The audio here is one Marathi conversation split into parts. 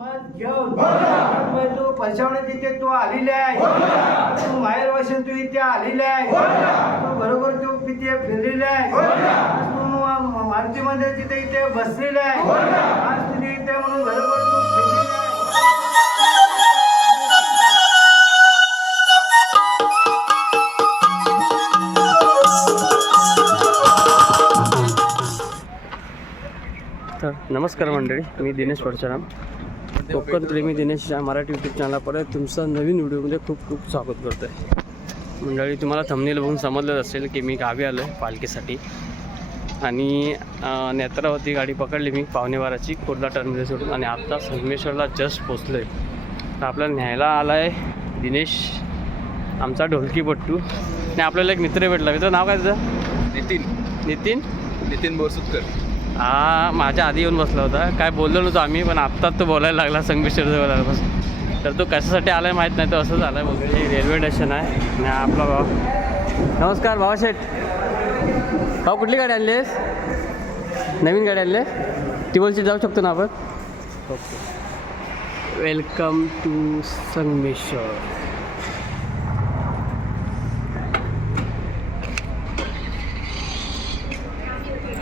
मत घेऊन तू पैशावणे तिथे तू आलेली आहे, तू माहेर वशन तू इथे आलेली आहे, तू बरोबर तू तिथे फिरलेली आहे, तू मारुतीमध्ये तिथे इथे बसलेली आहे, आज तुझी इथे म्हणून बरोबर तू फिरलेली आहे. तर नमस्कार मंडळी, मी दिनेश परशुराम, कोकण प्रेमी दिनेश या मराठी यूट्यूब चॅनलला परत तुमचं नवीन व्हिडिओमध्ये खूप खूप स्वागत करतो आहे. मंडळी, तुम्हाला थंबनेल बघून समजलंच असेल की मी गावी आलो आहे पालखीसाठी आणि नेत्रावती गाडी पकडली मी पावणेबाराची कुर्ला टर्मिनल सोडून आणि आत्ता संगमेश्वरला जस्ट पोचलो आहे. तर आपल्याला न्यायला आला आहे दिनेश, आमचा ढोलकीपट्टू, आणि आपल्याला एक मित्र भेटला. मित्र नाव काय तुझं? नितीन नितीन बोरसुतकर. हा माझ्या आधी येऊन बसला होता, काय बोललो नव्हतो आम्ही, पण आत्ताच तो बोलायला लागला संगमेश्वर आल्यापासून. तर तो कशासाठी आला आहे माहीत नाही, तो असंच आला आहे. बोलतो हे रेल्वे स्टेशन आहे आणि आपला भाव. नमस्कार भावाशेठ. भाऊ कुठली गाडी आणली आहेस? नवीन गाडी आणली आहे, टिबलची जाऊ शकतो ना आपण? ओके. Welcome to Sangameshwar.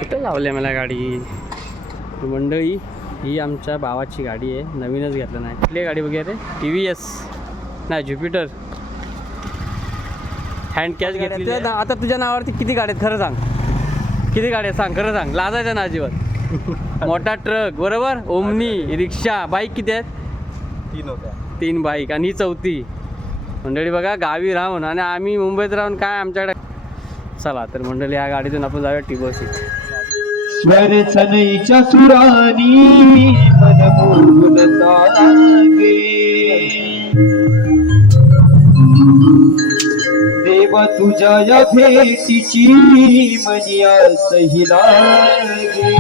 कुठं लावली मला गाडी? मंडळी, ही आमच्या भावाची गाडी आहे, नवीनच घेतलं नाही. कुठली गाडी वगैरे? TVS नाही, ज्युपिटर हँड कॅश घेतली. आता तुझ्या नावावरती किती गाड्या आहेत खरं सांग? किती गाड्या सांग, खरं सांग, लाजायचं ना अजिबात. मोठा ट्रक बरोबर, ओमनी, रिक्षा, बाईक किती आहेत? 3 होत्या. 3 बाईक आणि ही 4थी. मंडळी बघा, गावी राहून आणि आम्ही मुंबईत राहून काय आमच्याकडे. चला तर मंडळी, ह्या गाडीतून आपण जाऊया टिबोसी. स्वरसनईच्या सुरानी मन मोहून लागे, देवा तुझ्या या भेटीची मनी आसही लागे.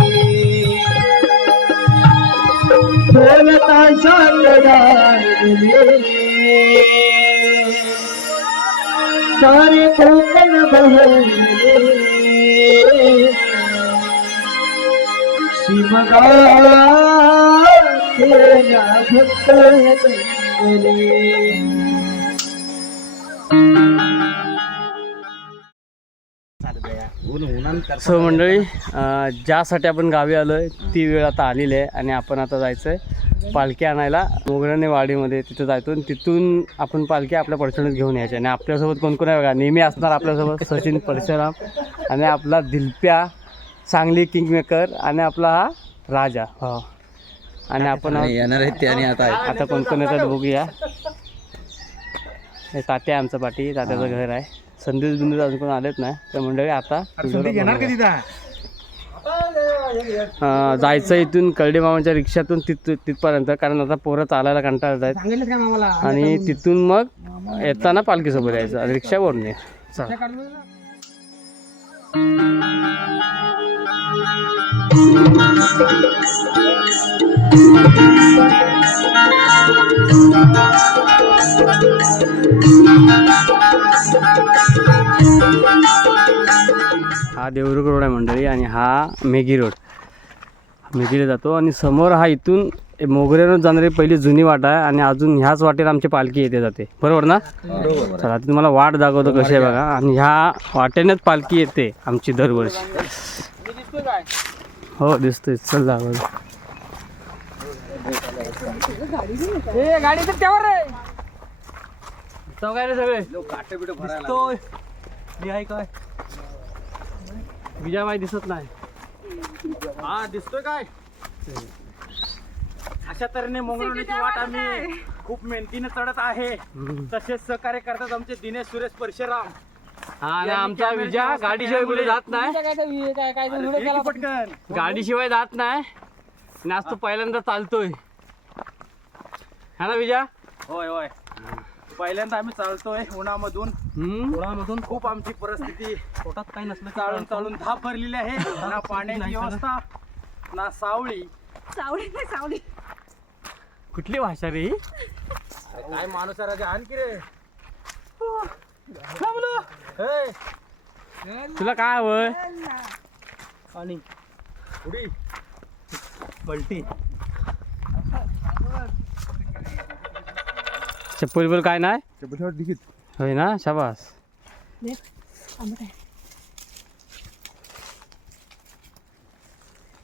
बोलता शाकदार सारे कोकण बहरले, शिवगा तेरा भक्त बनले. सो मंडळी, ज्यासाठी आपण गावी आलो आहे ती वेळ आता आलेली आहे आणि आपण आता जायचं आहे पालखी आणायला मोगराने वाडीमध्ये. तिथं जायतो आणि तिथून आपण पालखी आपल्या परशुरात घेऊन यायची. आणि आपल्यासोबत कोण कोण आहे बघा, नेहमी असणार आपल्यासोबत सचिन परशुराम आणि आपला दिलप्या, सांगली किंगमेकर आणि आपला हा राजा. हो, आणि आपण येणार आहेत ते. आणि आता कोण कोण येतात बघूया. हे तात्या आहे आमचं पाठी, तात्याचं घर आहे. संदेश बिंदू अजून कोण आलेत नाही. तर मंडळी आता जायचं इथून कळडे मामाच्या रिक्षातून तिथपर्यंत, कारण आता पोरं चालायला कंटाळत आहेत. आणि तिथून मग येताना पालखीसोबत यायचं आणि रिक्षा बोलणे. हा देवरुख रोड आहे मंडळी आणि हा मेघी रोड. मेघीला जातो आणि समोर हा इथून मोगऱ्यानं जाणारी पहिली जुनी वाट आहे आणि अजून ह्याच वाटेला आमची पालखी येते जाते, बरोबर ना? चला आता तुम्हाला वाट दाखवतो कशी आहे बघा. आणि ह्या वाटेनेच पालखी येते आमची दरवर्षी. हो दिसतोय, चल दाखवतो. गाडी तर त्यावर रे काय रे सगळे दिसतोय. काय विजयाबाई दिसत नाही. हा दिसतोय काय? अशा तऱ्हेने मोंगरवण्याची वाट आम्ही खूप मेहनतीने चढत आहे. तसेच सहकार्य करतात आमचे दिनेश सुरेश परशुराम. हा, आणि आमचा विजय गाडीशिवाय कुठे जात नाही. पटकन गाडीशिवाय जात नाही आणि आज तो पहिल्यांदा चालतोय, हा ना विजय? होय होय, पहिल्यांदा आम्ही चालतोय उन्हामधून. खूप आमची परिस्थिती पोटात काही नसलं चालून चालून धाप भरलेली आहे. ना पाण्याची व्यवस्था, ना सावळी. सावली कुठली भाषा रे ही? काय माणूस आहे राजा, आणखी रे. तुला काय हवंय? आणि उडी पलटी चप्पल बिप्पल काय नाही होय ना, शाबास.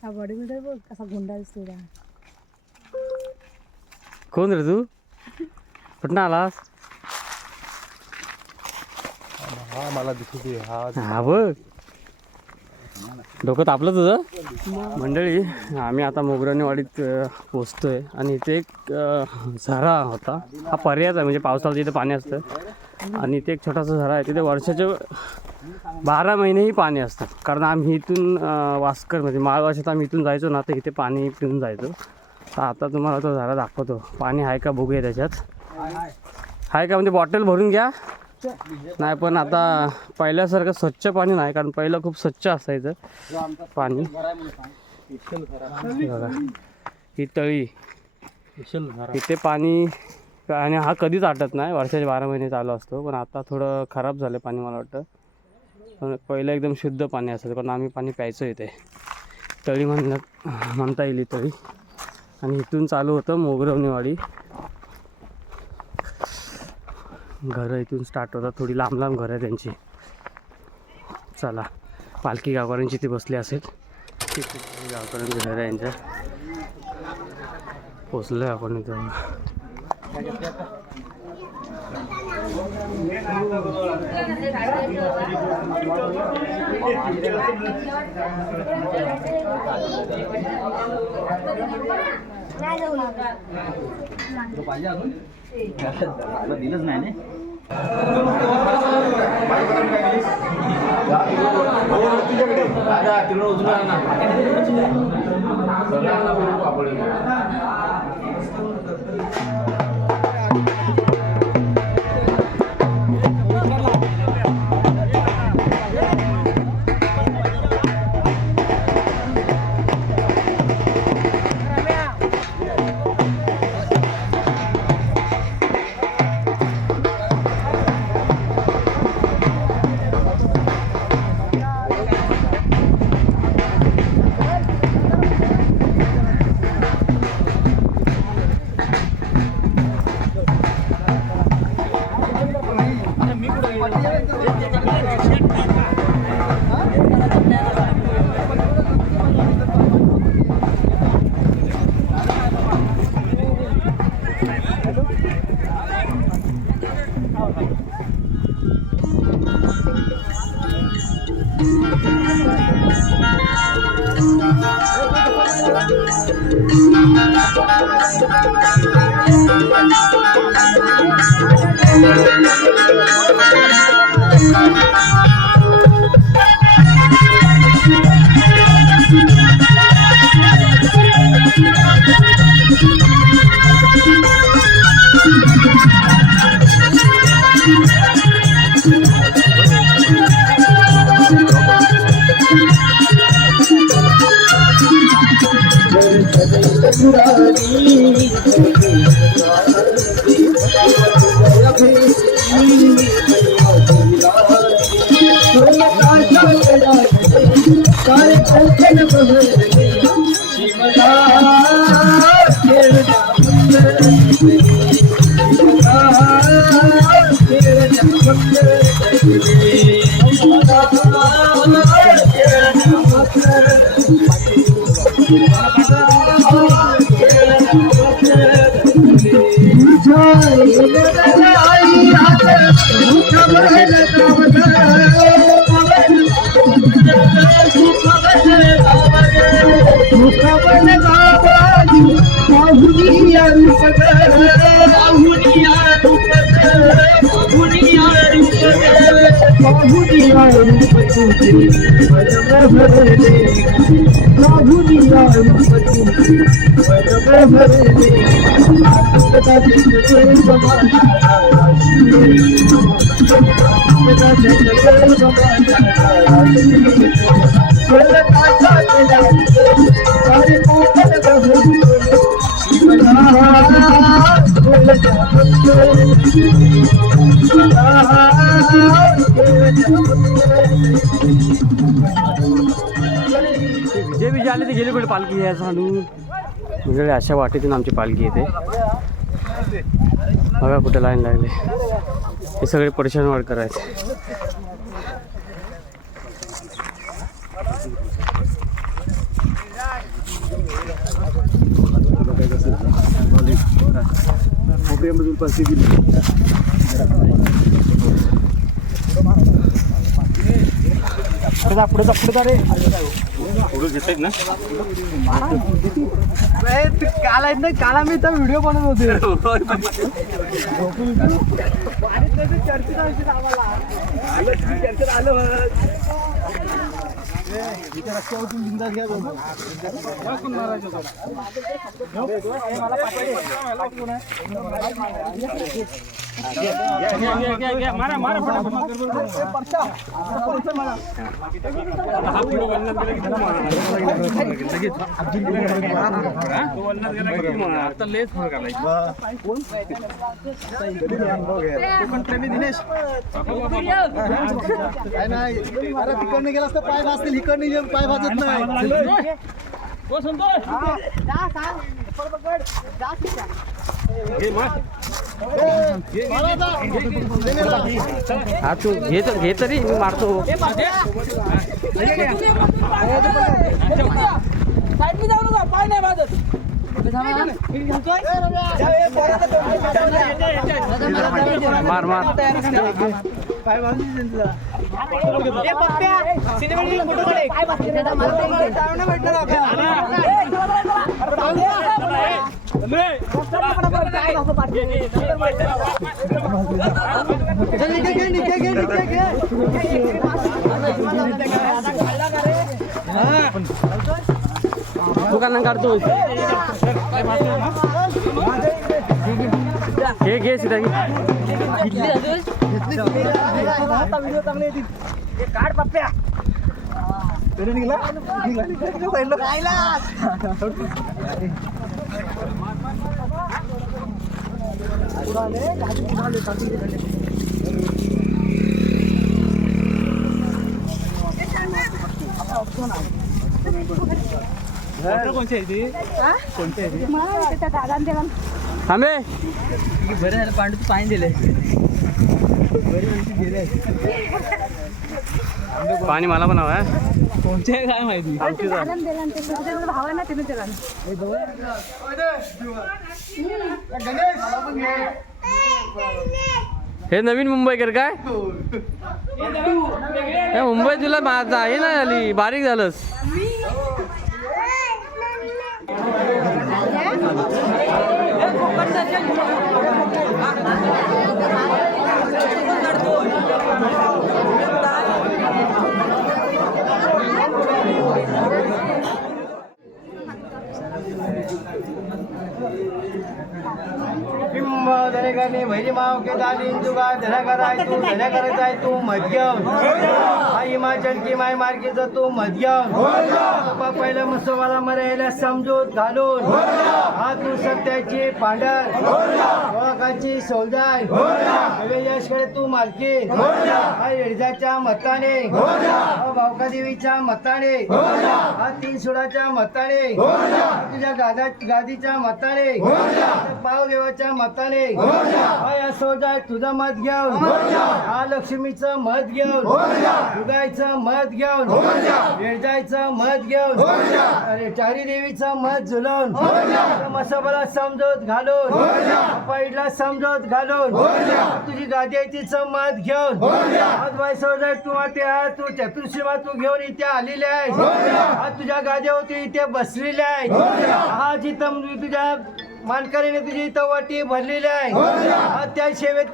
हा बॉडी बिल्डर बघ कसा गुंडा दिसतो. कोण रे तू, कुठं आलास? मला दिसू दे. हा बघ, डोकं तापलं तुझं. मंडळी, आम्ही आता मोगराणीवाडीत पोचतोय आणि इथे एक झरा होता. हा पर्यायच आहे, म्हणजे पावसाळ्यात इथे पाणी असतं आणि इथे एक छोटासा झरा आहे. तिथे वर्षाचे 12 महिनेही पाणी असतं. कारण आम्ही इथून वास्करमध्ये माळवाशात आम्ही इथून जायचो ना, तर इथे पाणी पिऊन जायचो. तर आता तुम्हाला तो झरा दाखवतो. पाणी आहे का बघूया त्याच्यात. आहे का म्हणजे बॉटल भरून घ्या. नाही पण आता पहिल्यासारखं स्वच्छ पाणी नाही, कारण पहिलं खूप स्वच्छ असायचं पाणी. बघा ही तळी, इथे पाणी आणि हा कधीच आटत नाही, वर्षाचे 12 महिने चालू असतो. पण आता थोडं खराब झालं पाणी मला वाटतं. पण पहिलं एकदम शुद्ध पाणी असायचं, कारण आम्ही पाणी प्यायचो इथे. तळी म्हणता येईल तळी. आणि इथून चालू होतं मोगरवणीवाडी. घरं इथून स्टार्ट होतात, थोडी लांब लांब घरं आहे त्यांची. चला, पालखी गावकऱ्यांची ती बसली असेल. गावकऱ्यांची घरं आहे यांच्या. पोचलो आहे आपण इथं. दिलंच नाही. विजय आले ते गेले कुठे पालखी यायचं आणून. म्हणजे अशा वाटेतून आमची पालखी येते. बघा कुठे लाईन लागली. हे सगळे परेशान वर्कर आहेत. काल मी तर व्हिडिओ बनवत होते. काय नाही तिकडनं गेलास तर पाय वाजतील, इकडनं पाय वाजत नाही. हा तू घे तरी मी मारतो. मार मार. तू का नाही काढतो. घे सीधा व्हिडिओ चांगले येतील. काढ पप्प्या. थांबे. बरं झालं पांडू तू पाणी दिले. पाणी मला पण हवं. कोणते काय माहिती. हे नवीन मुंबईकर काय. हे मुंबई तुला आहे ना झाली, बारीक झालंस. धनेकरणे भैरी माव के दादी तुगा धनाकर आहे तू, धनाकरच आहे तू मध्यम. हा हिमाचल की माय मार्गीचा तू मध्यम. पहिल्या मुसवाला मरायला समजूत घालून हा तू सत्याची पांढर ओळखाची सौदाय कडे तू मालकी. हा येडजाच्या मताने, हा भावका देवीच्या मताने, हा तीन सुडाच्या मताने, तुझ्या गादीच्या मताने, पाव देवाच्या मताने, हा या सौदाय तुझं मत घेऊन, हा लक्ष्मीचं मत घेऊन, दुगायचं मत घेऊन, येडजायचं मत घेऊन, अरे चारी देवीचं मत झुलवून, मसोबाला समजूत घालून, पैडला समजूत घालून, तुझी गादी आहे तिचं मत घेऊन, आज बाई सौदाय तू तू चतुर्शीमा तू घेऊन इथे आलेली आहे. आज तुझ्या गाद्यावरती इथे बसलेली आहे. हा जिथं तुझ्या मानकरीने तुझी इथं वाटी भरलेली आहे. आज त्या सेवेत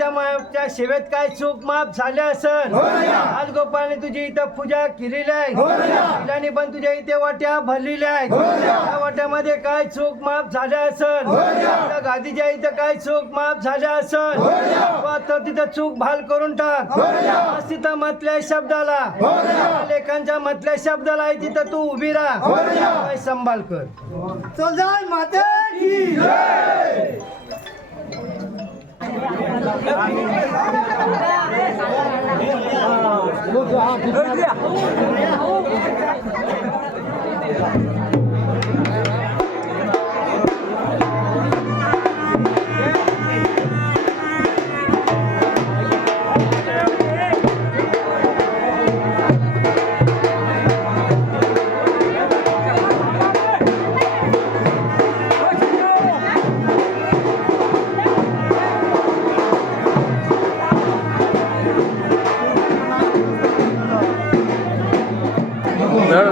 त्या सेवेत काय चूक माफ झाले असेल. आज गोपाळने तुझी इथं पूजा केलेली आहे. पिलाने पण तुझ्या इथे वाट्या भरलेल्या आहेत. त्या वाट्यामध्ये काय चूक माफ झाल्या असेल. त्या गादीच्या इथं काय चूक माफ झाल्या असेल. आता तिथं चूक भाल करून टाक. आज तिथं म्हटल्या शब्दाला, लेखांच्या म्हटल्या शब्दाला आहे तिथं तू उभी राहा. काय संभाल कर. चल जाय माते की जय.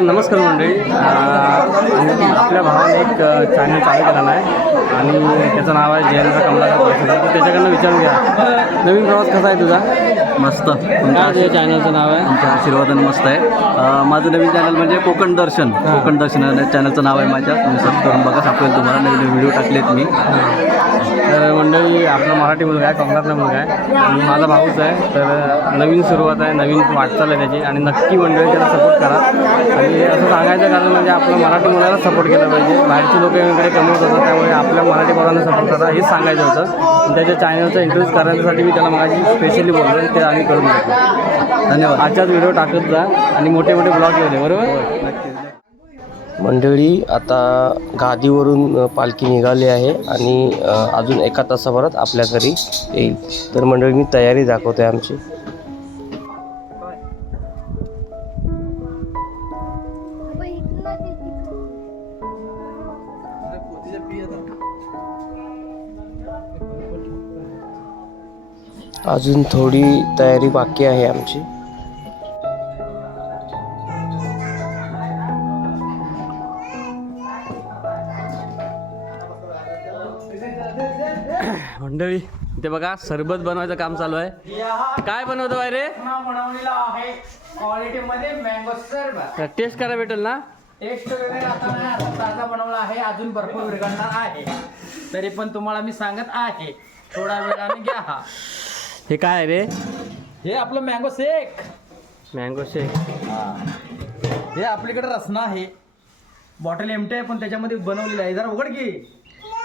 नमस्कार मंडळी. आणि आपल्या भावाने एक चॅनल चालू केलेला आहे आणि त्याचं नाव आहे जयेंद्र कमलाकर पाटील. तर त्याच्याकडनं विचारून घ्या, नवीन प्रवास कसा आहे तुझा? मस्त. काय तुझ्या चॅनलचं नाव आहे? तुमच्या आशीर्वादाने मस्त आहे. माझं नवीन चॅनल म्हणजे कोकण दर्शन. कोकण दर्शन चॅनलचं नाव आहे माझ्या. तुम्ही सर्च करून बघा, सापडेल तुम्हाला. नवीन व्हिडिओ टाकलेत मी. तर मंडळी आपला मराठी मुलगा आहे, कोकणातला मुलगा आहे आणि माझा भाऊच आहे. तर नवीन सुरुवात आहे, नवीन वाटचाल आहे त्याची आणि नक्की मंडळी त्याला सपोर्ट करा. आणि असं सांगायचं कारण म्हणजे आपलं मराठी मुलाला सपोर्ट केला पाहिजे. बाहेरचे लोक इकडे कमी होत असतात, त्यामुळे आपल्या मराठी मुलांना सपोर्ट करा हेच सांगायचं होतं. त्याच्या चॅनलचा इंट्रोड्यूस करण्यासाठी मी त्याला माझी स्पेशली बोलतो, ते आम्ही करून देतो. धन्यवाद. आजच्याच व्हिडिओ टाकत जा आणि मोठे मोठे ब्लॉग येऊ दे. बरोबर. मंडळी आता गादीवरून पालखी निघाली आहे आणि अजून एका तासाभरात आपल्या घरी येईल. तर मंडळी मी तयारी दाखवते आमची. अजून थोडी तयारी बाकी आहे आमची. मंडळी इथे बघा सरबत बनवायचं काम चालू आहे. काय बनवतो आहे रे? बनवलेला आहे क्वालिटी मध्ये मँगो सरबत. टेस्ट करा भेटेल ना? टेस्ट वगैरे आता नाही, आता ताजा बनवला आहे, अजून भरपूर विरघळणार आहे. तरी पण तुम्हाला मी सांगत आहे, थोडा वेळाने घ्या. हे काय आहे रे? हे आपलं मँगो शेक. मँगो शेक. हे आपल्याकडे रसना आहे. बॉटल एमटी आहे पण त्याच्यामध्ये बनवलेलं आहे. जरा उघड की.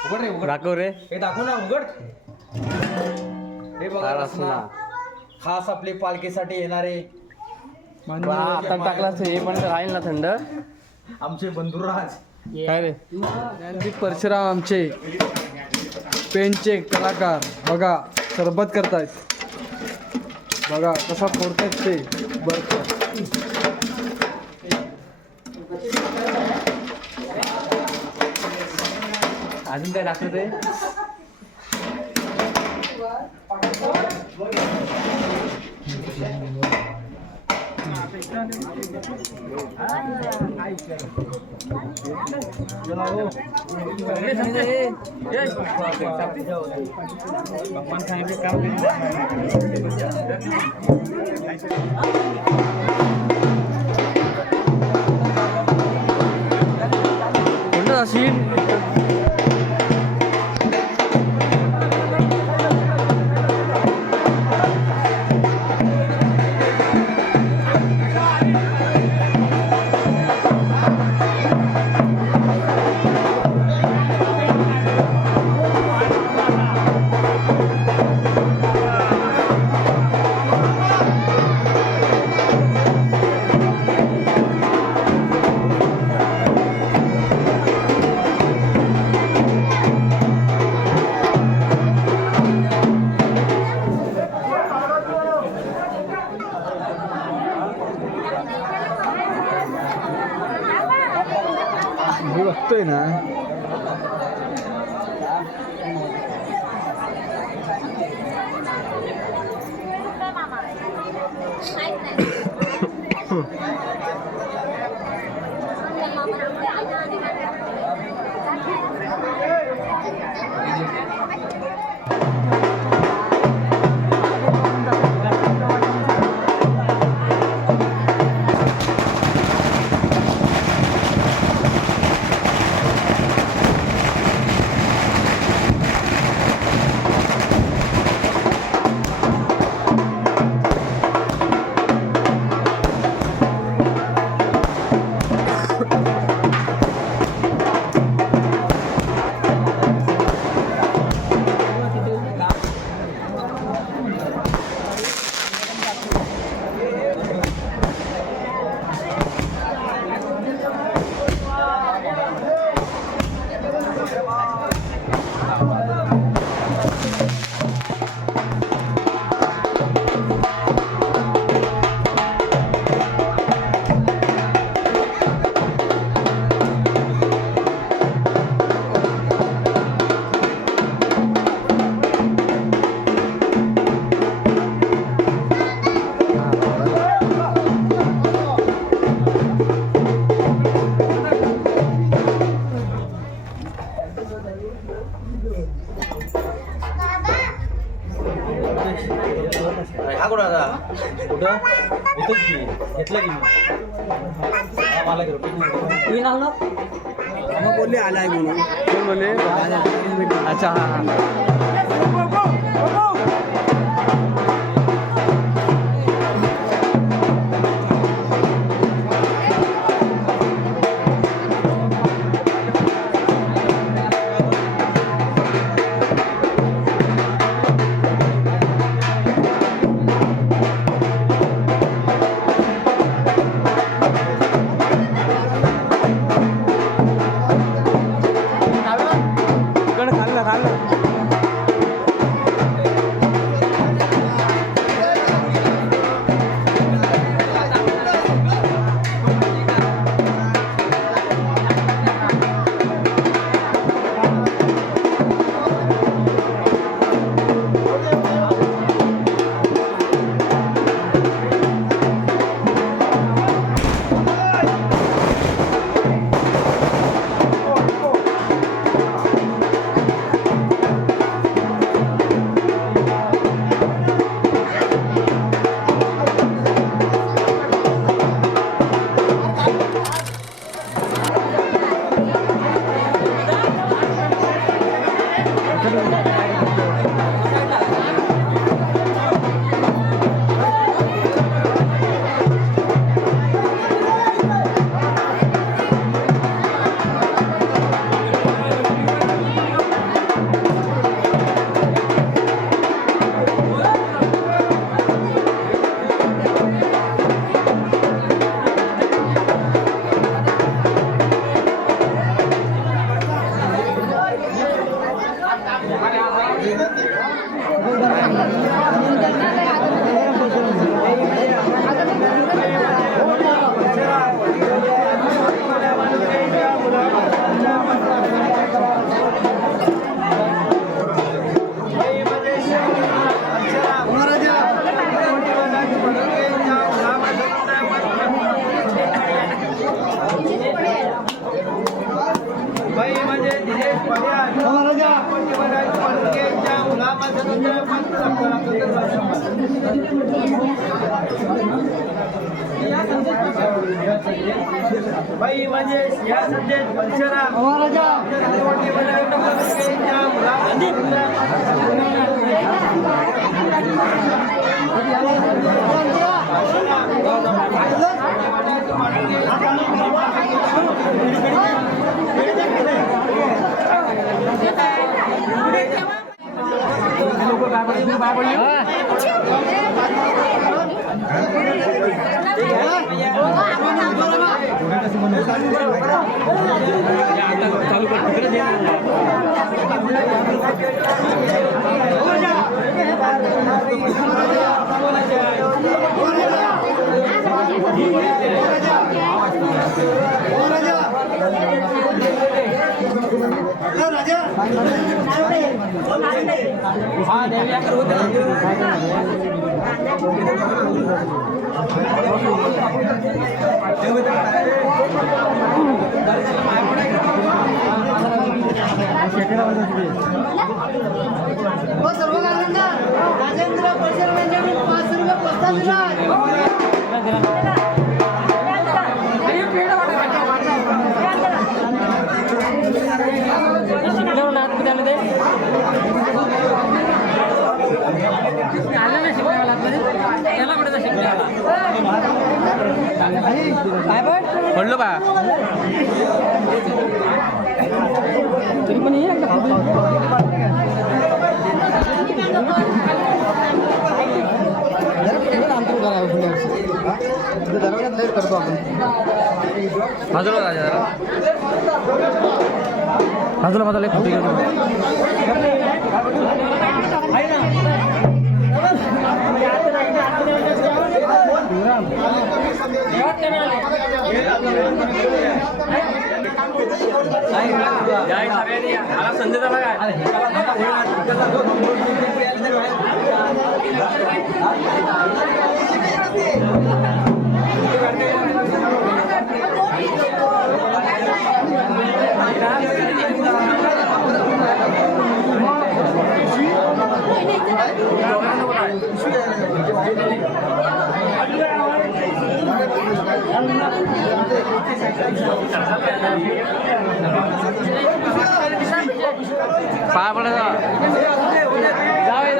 उघड रे, उघड. दाखव रे. हे दाखव ना, उघड. हे बघा हा रसना. रसना. खास आपली पालखीसाठी येणारे आता टाकलाच हे पण राहील ना थंड. आमचे बंधुराज. काय रे? ज्ञानदीप परशुराम आमचे पेनचे कलाकार बघा सरबत करतायत. बघा कसा फोडतायत ते बर्फ. अजून काय दाखवते? कोणतं अशी मी बघतोय ना. हा कुठं आता कुठं इथंच की घेतलं की मला बोलले आलाय म्हणून कोण बोलले? अच्छा हां हां. इकडं खाल्लं खाल्लं. बाई म्हणजे या संदेश परशुराम चालू कर तिकडे राजेंद्र परशुराम यांच्याकडून 5 रुपये प्रस्ताव दिला पडलो बा तरी पण ये करतो आपण बाजूला राजा बाजूला बाजूला एक फोटो संधी झाला काय पाया पडायचा जावे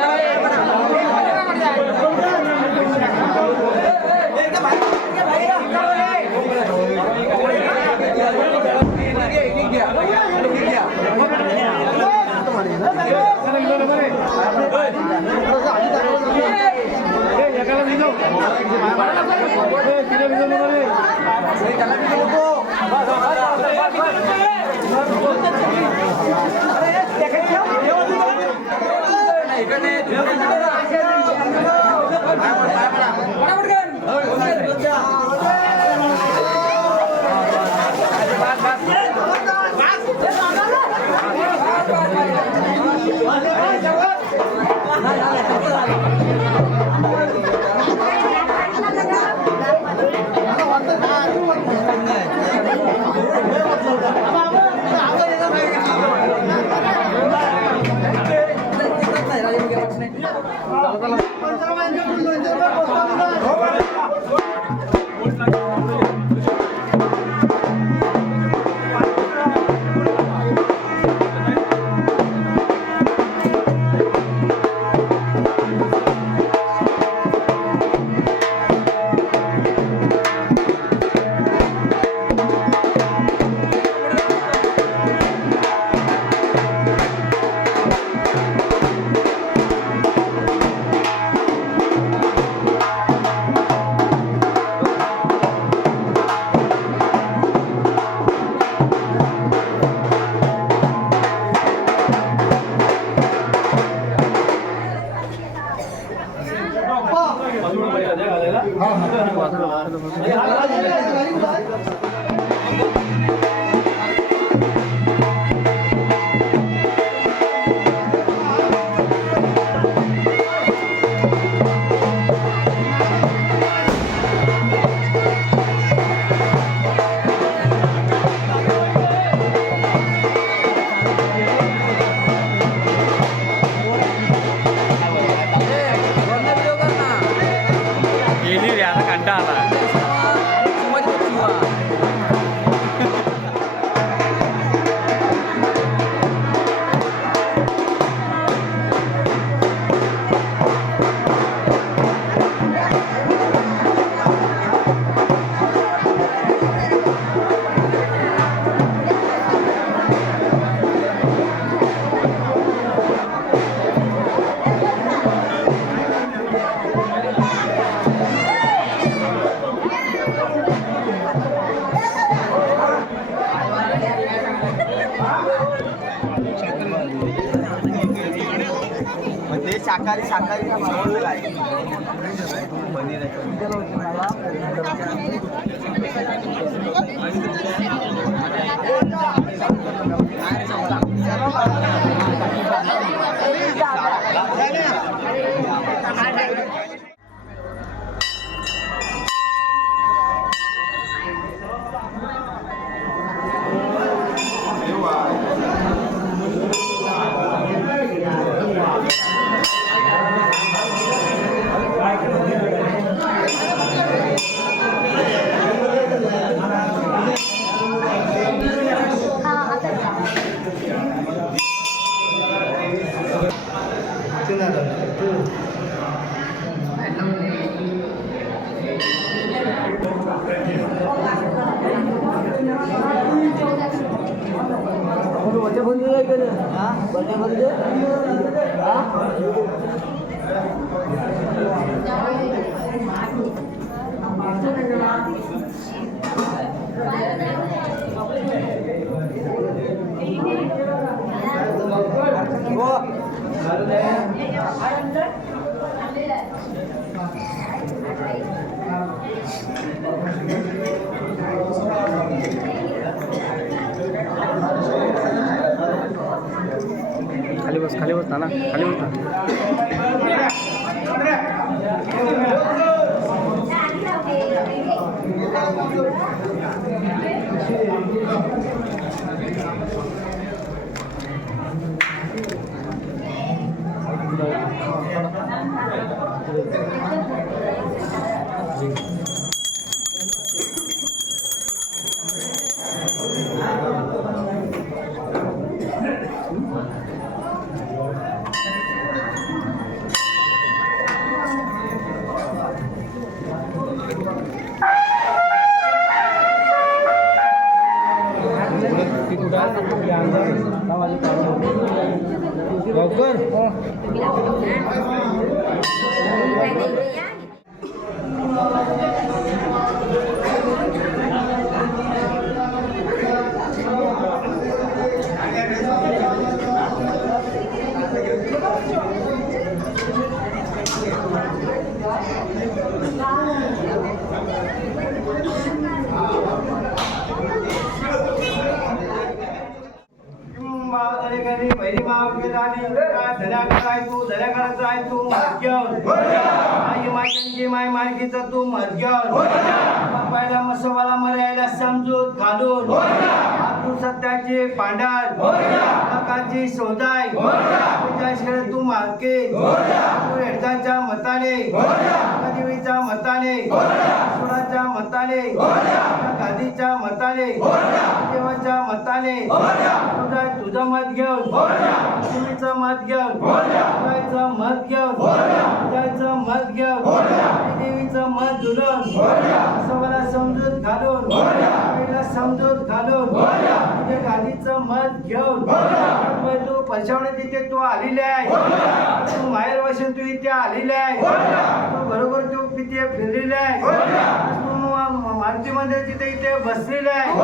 शाकाहारी खाली बस ना खाली बस पहिली मावशी झाली धन्याकडे आहे तू धन्याकडे आहे तू मध्यावर आई मातांची माय मालकीचं तू मध्यावर पहिला मसोबाला मर्यायला समजूत घालून तू सत्याची पांढार काकाची शोधाय तुझ्या तू मालकी तू हेडजाच्या मताने देवीच्या मताने सुराच्या मताने गादीच्या मताने देवाच्या मताने तुझं मत घेऊन लक्ष्मीचं मत घेऊन गायचं मत घेऊन गायचं मत घेऊन देवीचं मत जुळून सवाला समजूत घालून पहिला समजूत घालून तुझ्या गादीचं मत घेऊन तू पैशावणे तिथे तू आलेली आहे तू माहेर वशन तू इथे आलेली आहे तू बरोबर तू तिथे फिरलेली आहे तू मारुतीमध्ये तिथे इथे बसलेली आहे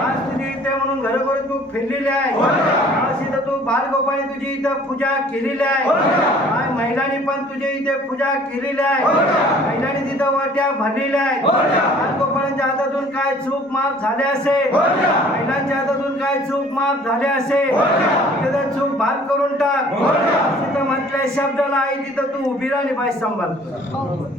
आज तुझी इथे म्हणून घरोघर तू फिरलेली आहे आज इथं तू बालगोपाळी तुझी इथं पूजा केलेली आहे आज महिलांनी पण तुझे इथे पूजा केलेली आहे महिलांनी तिथं वाट्या भरलेल्या आहेत बालगोपाळांच्या हातातून काय चूक माफ झाले असेल महिलांच्या हातातून काय चूक माफ झाले असेल तिथं चूक भाग करून टाक तिथं म्हटलंय शब्दाला आई तिथं तू उभी राहिली पाहिजे सांभाळ